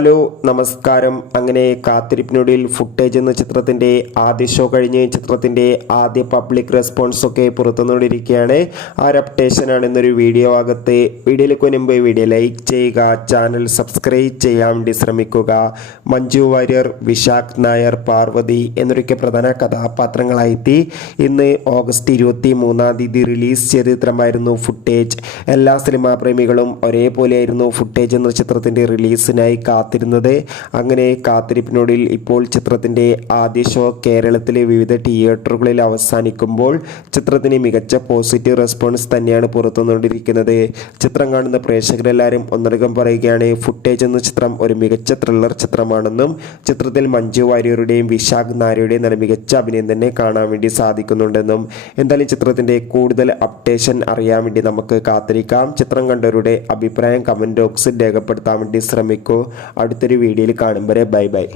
Hello നമസ്കാരം. അങ്ങനെ കാത്തിരിപ്പിനൊടുവിൽ footage എന്ന ചിത്രത്തിൻ്റെ ആദ്യ ഷോ കഴിഞ്ഞ് ചിത്രത്തിൻ്റെ ആദ്യ പബ്ലിക് റെസ്പോൺസ് ഒക്കെ പുറത്തുനിന്നിരിക്കുകയാണ്. ആ ഒരു അപ്ഡേഷനാണ് ഇന്നൊരു വീഡിയോ അകത്ത്. വീഡിയോയിലേക്ക് മുൻപ് വീഡിയോ ലൈക്ക് ചെയ്യുക, ചാനൽ സബ്സ്ക്രൈബ് ചെയ്യാൻ വേണ്ടി ശ്രമിക്കുക. മഞ്ജു വാര്യർ, വിശാഖ് നായർ, പാർവതി എന്നൊക്കെ പ്രധാന കഥാപാത്രങ്ങളായി ഇന്ന് ഓഗസ്റ്റ് 23 റിലീസ് ചെയ്ത ചിത്രമായിരുന്നു ഫുട്ടേജ്. എല്ലാ സിനിമാ പ്രേമികളും ഒരേപോലെയായിരുന്നു ഫുട്ടേജ് എന്ന ചിത്രത്തിൻ്റെ റിലീസിനായി കാത്തിരുന്നത്. അങ്ങനെ കാത്തിരിപ്പിനൊടുവിൽ ഇപ്പോൾ ചിത്രത്തിൻ്റെ ആദ്യ ഷോ കേരളത്തിലെ വിവിധ തിയേറ്ററുകളിൽ അവസാനിക്കുമ്പോൾ ചിത്രത്തിന് മികച്ച പോസിറ്റീവ് റെസ്പോൺസ് തന്നെയാണ് പുറത്തുവന്നുകൊണ്ടിരിക്കുന്നത്. ചിത്രം കാണുന്ന പ്രേക്ഷകരെല്ലാവരും ഒന്നടങ്കം പറയുകയാണ് ഫുട്ടേജ് എന്ന ചിത്രം ഒരു മികച്ച ത്രില്ലർ ചിത്രമാണെന്നും ചിത്രത്തിൽ മഞ്ജു വാര്യരുടെയും വിശാഖ് നായരുടെയും നല്ല മികച്ച അഭിനയം തന്നെ കാണാൻ വേണ്ടി സാധിക്കുന്നുണ്ടെന്നും. എന്തായാലും ചിത്രത്തിൻ്റെ കൂടുതൽ അപ്ഡേഷൻ അറിയാൻ വേണ്ടി നമുക്ക് കാത്തിരിക്കാം. ചിത്രം കണ്ടവരുടെ അഭിപ്രായം കമൻറ്റ് ബോക്സിൽ രേഖപ്പെടുത്താൻ വേണ്ടി ശ്രമിക്കൂ. അടുത്തൊരു വീഡിയോയിൽ കാണും വരെ ബൈ ബൈ.